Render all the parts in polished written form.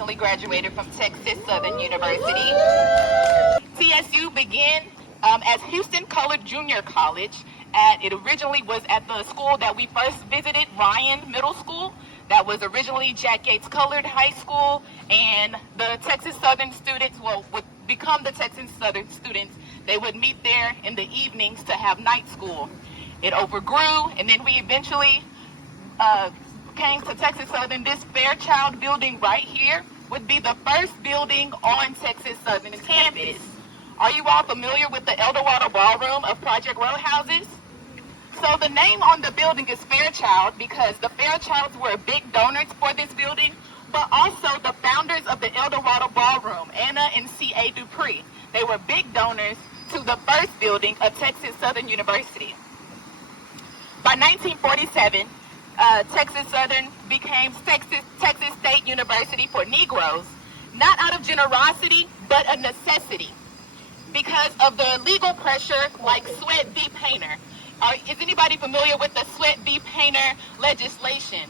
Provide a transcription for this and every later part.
recently graduated from Texas Southern University. TSU began as Houston Colored Junior College. It originally was at the school that we first visited, Ryan Middle School. That was originally Jack Yates Colored High School, and the Texas Southern students would become the Texas Southern students. They would meet there in the evenings to have night school. It overgrew, and then we eventually came to Texas Southern. This Fairchild building right here would be the first building on Texas Southern campus. Are you all familiar with the Eldorado Ballroom of Project Row houses? So the name on the building is Fairchild because the Fairchilds were big donors for this building, but also the founders of the Eldorado Ballroom, Anna and C.A. Dupree. They were big donors to the first building of Texas Southern University. By 1947, Texas Southern became Texas State University for Negroes, not out of generosity, but a necessity because of the legal pressure like Sweat v. Painter. Is anybody familiar with the Sweat v. Painter legislation?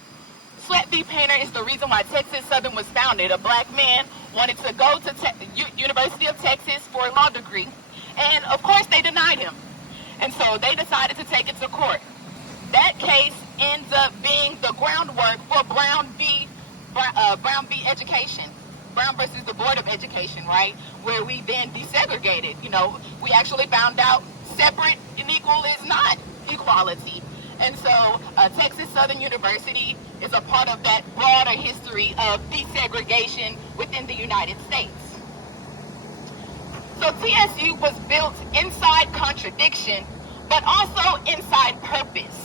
Sweat v. Painter is the reason why Texas Southern was founded. A black man wanted to go to University of Texas for a law degree, and of course they denied him. And so they decided to take it to court. That case ends up being the groundwork for Brown v. Education. Brown versus the Board of Education, right? Where we then desegregated. You know, we actually found out separate and equal is not equality. And so Texas Southern University is a part of that broader history of desegregation within the United States. So TSU was built inside contradiction, but also inside purpose.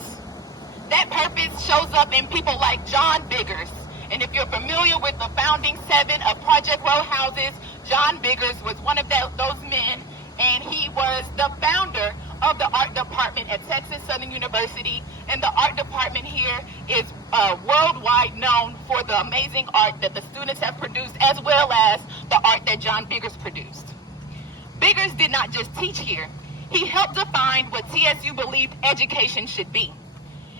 That purpose shows up in people like John Biggers. And if you're familiar with the founding seven of Project Row houses, John Biggers was one of those men, and he was the founder of the art department at Texas Southern University. And the art department here is worldwide known for the amazing art that the students have produced, as well as the art that John Biggers produced. Biggers did not just teach here. He helped define what TSU believed education should be.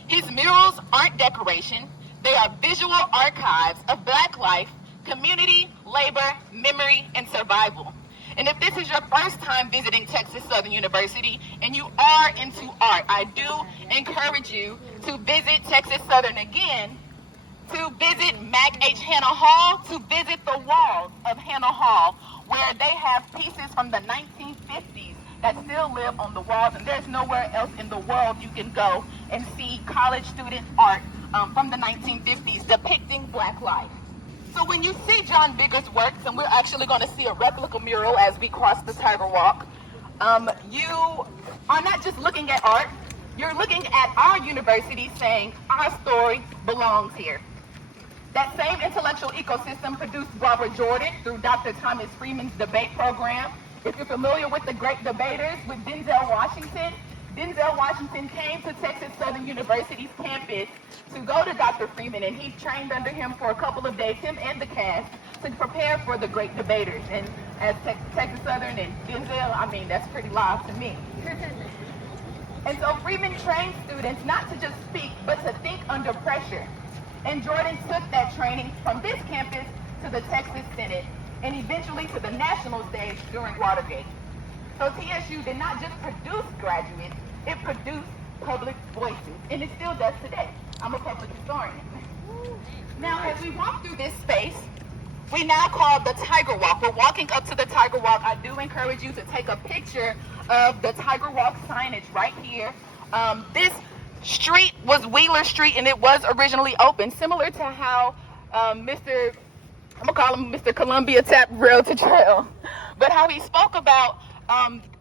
His murals aren't decoration. They are visual archives of Black life, community, labor, memory, and survival. And if this is your first time visiting Texas Southern University and you are into art, I do encourage you to visit Texas Southern again, to visit Mac H. Hanna Hall, to visit the walls of Hanna Hall, where they have pieces from the 1950s that still live on the walls, and there's nowhere else in the world you can go and see college student art from the 1950s depicting Black life. So when you see John Biggers' works, and we're actually going to see a replica mural as we cross the Tiger Walk, you are not just looking at art, you're looking at our university saying our story belongs here. That same intellectual ecosystem produced Barbara Jordan through Dr. Thomas Freeman's debate program. If you're familiar with the great debaters with Denzel Washington came to Texas Southern University's campus to go to Dr. Freeman, and he trained under him for a couple of days, him and the cast, to prepare for the great debaters. And as Texas Southern and Denzel, I mean, that's pretty live to me. And so Freeman trained students not to just speak, but to think under pressure. And Jordan took that training from this campus to the Texas Senate, and eventually to the national stage during Watergate. So TSU did not just produce graduates, it produced public voices, and it still does today. I'm a public historian. Now, as we walk through this space, we now call the Tiger Walk. We're walking up to the Tiger Walk. I do encourage you to take a picture of the Tiger Walk signage right here. This street was Wheeler Street, and it was originally open, similar to how I'm gonna call him Mr. Columbia Tap Rail to Trail, but how he spoke about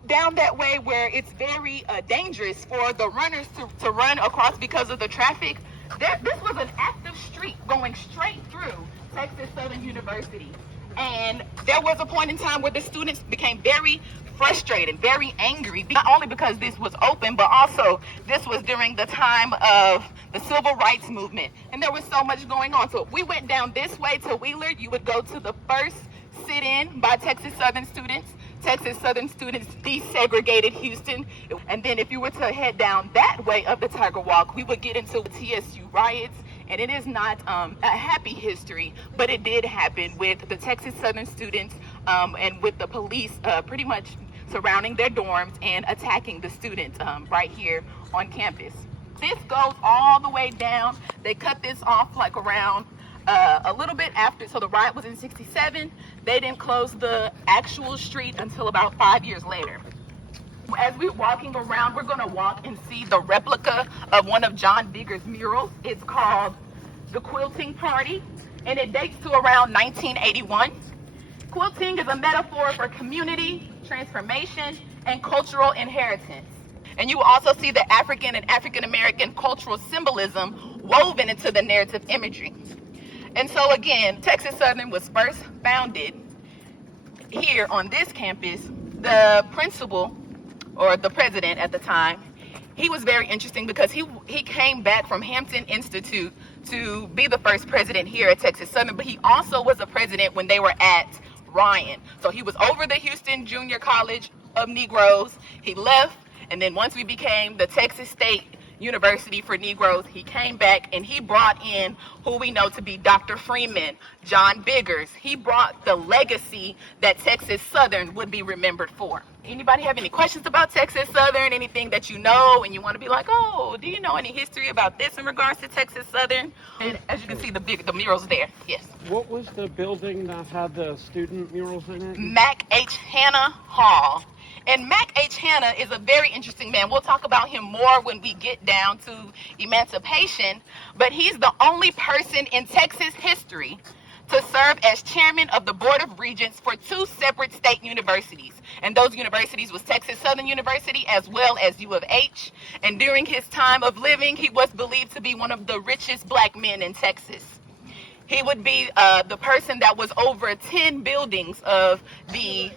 down that way where it's very dangerous for the runners to run across because of the traffic. This was an active street going straight through Texas Southern University. And there was a point in time where the students became very frustrated, very angry, not only because this was open, but also this was during the time of the civil rights movement. And there was so much going on. So if we went down this way to Wheeler, you would go to the first sit-in by Texas Southern students. Texas Southern students desegregated Houston. And then if you were to head down that way of the Tiger Walk, we would get into TSU riots And it is not a happy history, but it did happen with the Texas Southern students and with the police pretty much surrounding their dorms and attacking the students right here on campus. This goes all the way down. They cut this off like around a little bit after, so the riot was in 67. They didn't close the actual street until about 5 years later. As we're walking around, we're gonna walk and see the replica of one of John Biggers' murals. It's called The Quilting Party, and it dates to around 1981. Quilting is a metaphor for community, transformation, and cultural inheritance. And you will also see the African and African-American cultural symbolism woven into the narrative imagery. And so again, Texas Southern was first founded here on this campus. The principal, or the president at the time, he was very interesting because he came back from Hampton Institute to be the first president here at Texas Southern, but he also was a president when they were at Ryan. So he was over the Houston Junior College of Negroes. He left, and then once we became the Texas State University for Negroes, he came back and he brought in who we know to be Dr. Freeman, John Biggers. He brought the legacy that Texas Southern would be remembered for. Anybody have any questions about Texas Southern? Anything that you know and you want to be like, oh, do you know any history about this in regards to Texas Southern? And as you can see, the murals there. Yes. What was the building that had the student murals in it? Mac H. Hanna Hall. And Mac H. Hanna is a very interesting man. We'll talk about him more when we get down to emancipation, but he's the only person in Texas history to serve as chairman of the Board of Regents for two separate state universities. And those universities was Texas Southern University as well as U of H. And during his time of living, he was believed to be one of the richest black men in Texas. He would be the person that was over 10 buildings of the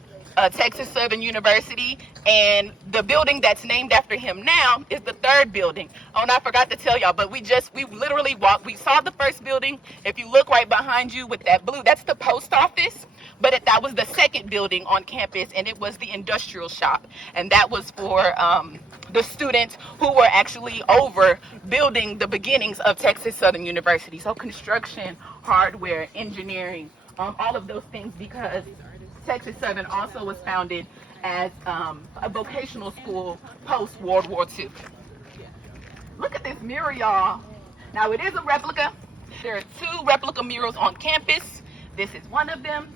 Texas Southern University, and the building that's named after him now is the third building. Oh, and I forgot to tell y'all, but we literally walked, we saw the first building. If you look right behind you with that blue, that's the post office, but that was the second building on campus, and it was the industrial shop, and that was for the students who were actually over building the beginnings of Texas Southern University. So construction, hardware, engineering, all of those things, because Texas Southern also was founded as a vocational school post-World War II. Look at this mural, y'all. Now, it is a replica. There are two replica murals on campus. This is one of them.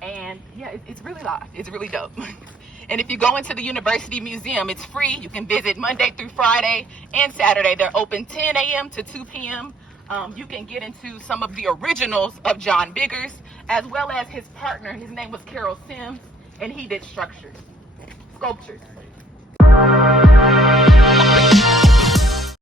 And yeah, it's really live. It's really dope. And if you go into the University Museum, it's free. You can visit Monday through Friday and Saturday. They're open 10 a.m. to 2 p.m. You can get into some of the originals of John Biggers, as well as his partner. His name was Carol Sims, and he did sculptures.